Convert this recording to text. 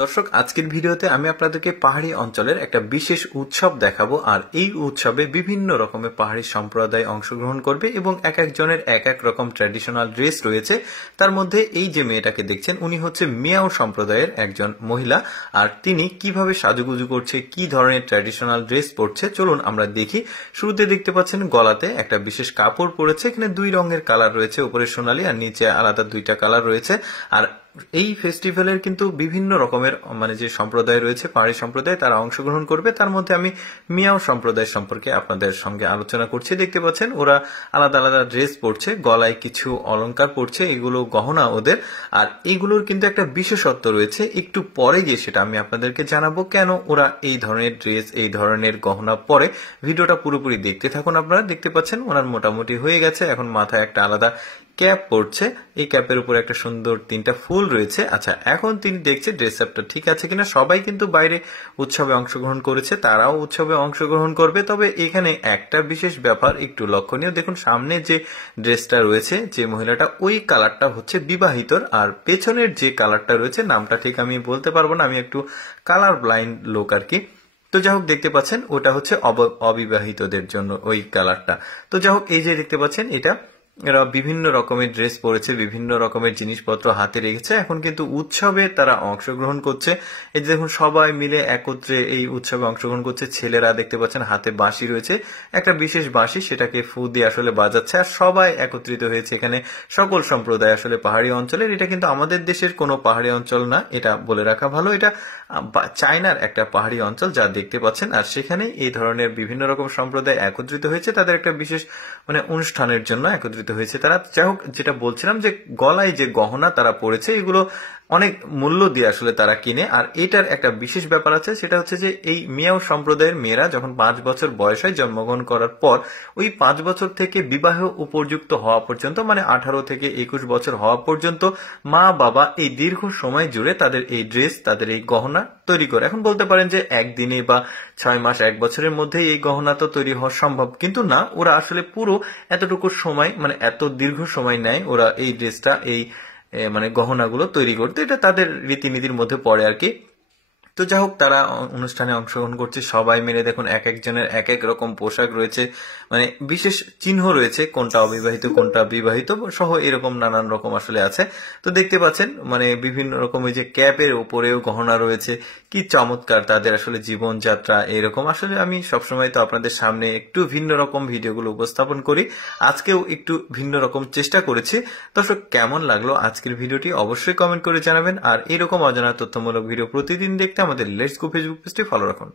দর্শক, আজকের ভিডিওতে আমি আপনাদেরকে পাহাড়ি অঞ্চলের একটা বিশেষ উৎসব দেখাবো। আর এই উৎসবে বিভিন্ন রকমের পাহাড়ি সম্প্রদায় অংশগ্রহণ করবে এবং এক একজনের এক এক রকম ট্র্যাডিশনাল ড্রেস রয়েছে। তার মধ্যে এই যে মেয়েটাকে দেখছেন, উনি হচ্ছে মিয়াও সম্প্রদায়ের একজন মহিলা। আর তিনি কিভাবে সাজুগুজু করছে, কি ধরনের ট্র্যাডিশনাল ড্রেস পরছে, চলুন আমরা দেখি। শুরুতে দেখতে পাচ্ছেন গলাতে একটা বিশেষ কাপড় পরেছে। এখানে দুই রঙের কালার রয়েছে, উপরে সোনালী আর নিচে আলাদা দুইটা কালার রয়েছে। আর এই ফেস্টিভ্যালের কিন্তু বিভিন্ন রকমের যে সম্প্রদায় রয়েছে, পাহাড়ি সম্প্রদায়, তারা অংশগ্রহণ করবে। তার মধ্যে আমি মিয়াও সম্প্রদায় সম্পর্কে আপনাদের সঙ্গে আলোচনা করছি। দেখতে পাচ্ছেন ওরা আলাদা আলাদা ড্রেস পরছে, গলায় কিছু অলংকার পরছে, এগুলো গহনা ওদের। আর এগুলোর কিন্তু একটা বিশেষত্ব রয়েছে, একটু পরে গিয়ে সেটা আমি আপনাদেরকে জানাবো কেন ওরা এই ধরনের ড্রেস, এই ধরনের গহনা পরে। ভিডিওটা পুরোপুরি দেখতে থাকুন। আপনারা দেখতে পাচ্ছেন ওনার মোটামুটি হয়ে গেছে, এখন মাথায় একটা আলাদা ক্যাপ পরছে। এই ক্যাপের উপর একটা সুন্দর তিনটা ফুল রয়েছে। আচ্ছা, এখন তিনি দেখছে ড্রেস আপটা ঠিক আছে কিনা। সবাই কিন্তু বাইরে উৎসবে অংশগ্রহণ করেছে, তারাও উৎসবে অংশগ্রহণ করবে। তবে এখানে একটা বিশেষ ব্যাপার একটু লক্ষণীয়। দেখুন, সামনে যে ড্রেসটা রয়েছে, যে মহিলাটা, ওই কালারটা হচ্ছে বিবাহিতর। আর পেছনের যে কালারটা রয়েছে, নামটা ঠিক আমি বলতে পারবো না, আমি একটু কালার ব্লাইন্ড লোক আর কি। তো যাই হোক, দেখতে পাচ্ছেন ওটা হচ্ছে অবিবাহিতদের জন্য ওই কালারটা। তো যাই হোক, এই যে দেখতে পাচ্ছেন এরা বিভিন্ন রকমের ড্রেস পরেছে, বিভিন্ন রকমের জিনিসপত্র হাতে রেখেছে। এখন কিন্তু উৎসবে তারা অংশগ্রহণ করছে। এই যে দেখুন, সবাই মিলে একত্রে এই উৎসবে অংশগ্রহণ করছে। ছেলেরা দেখতে পাচ্ছেন হাতে বাঁশি রয়েছে, একটা বিশেষ বাঁশি, সেটাকে ফু দিয়ে আসলে বাজাচ্ছে। আর সবাই একত্রিত হয়েছে এখানে, সকল সম্প্রদায় আসলে পাহাড়ি অঞ্চলের। এটা কিন্তু আমাদের দেশের কোনো পাহাড়ি অঞ্চল না, এটা বলে রাখা ভালো। এটা চায়নার একটা পাহাড়ি অঞ্চল যা দেখতে পাচ্ছেন। আর সেখানে এই ধরনের বিভিন্ন রকম সম্প্রদায় একত্রিত হয়েছে তাদের একটা বিশেষ অনুষ্ঠানের জন্য একত্রিত হয়েছে তারা। যাই হোক, যেটা বলছিলাম যে গলায় যে গহনা তারা পরেছে, এগুলো অনেক মূল্য দিয়ে আসলে তারা কিনে। আর এটার একটা বিশেষ ব্যাপার আছে, সেটা হচ্ছে যে এই মিয়াও সম্প্রদায়ের মেয়েরা যখন 5 বছর বয়স হয়, জন্মগ্রহণ করার পর, ওই 5 বছর থেকে বিবাহ উপযুক্ত হওয়া পর্যন্ত, 18 থেকে 21 বছর হওয়া পর্যন্ত, মা বাবা এই দীর্ঘ সময় জুড়ে তাদের এই ড্রেস, তাদের এই গহনা তৈরি করে। এখন বলতে পারেন যে একদিনে বা 6 মাস, 1 বছরের মধ্যে এই গহনা তো তৈরি হওয়া সম্ভব, কিন্তু না, ওরা আসলে পুরো এতটুকু সময়, এত দীর্ঘ সময় নেয় ওরা এই ড্রেসটা, এই গহনাগুলো তৈরি করতে। এটা তাদের রীতিনীতির মধ্যে পড়ে আর কি। তো যাই হোক, তারা অনুষ্ঠানে অংশগ্রহণ করছে সবাই মিলে। দেখুন, এক একজনের এক এক রকম পোশাক রয়েছে, বিশেষ চিহ্ন রয়েছে, কোনটা অবিবাহিত কোনটা বিবাহিত সহ, এরকম নানান রকম আসলে আছে। তো দেখতে পাচ্ছেন বিভিন্ন রকম যে ক্যাপের উপরেও গহনা রয়েছে। কি চমৎকার তাদের আসলে জীবনযাত্রা এরকম। আসলে আমি সবসময় তো আপনাদের সামনে একটু ভিন্ন রকম ভিডিওগুলো উপস্থাপন করি, আজকেও একটু ভিন্ন রকম চেষ্টা করেছি। দর্শক, কেমন লাগলো আজকের ভিডিওটি অবশ্যই কমেন্ট করে জানাবেন। আর এরকম অজানা তথ্যমূলক ভিডিও প্রতিদিন দেখতে আমাদের লেটস গো ফেসবুক পেজটি ফলো রাখুন।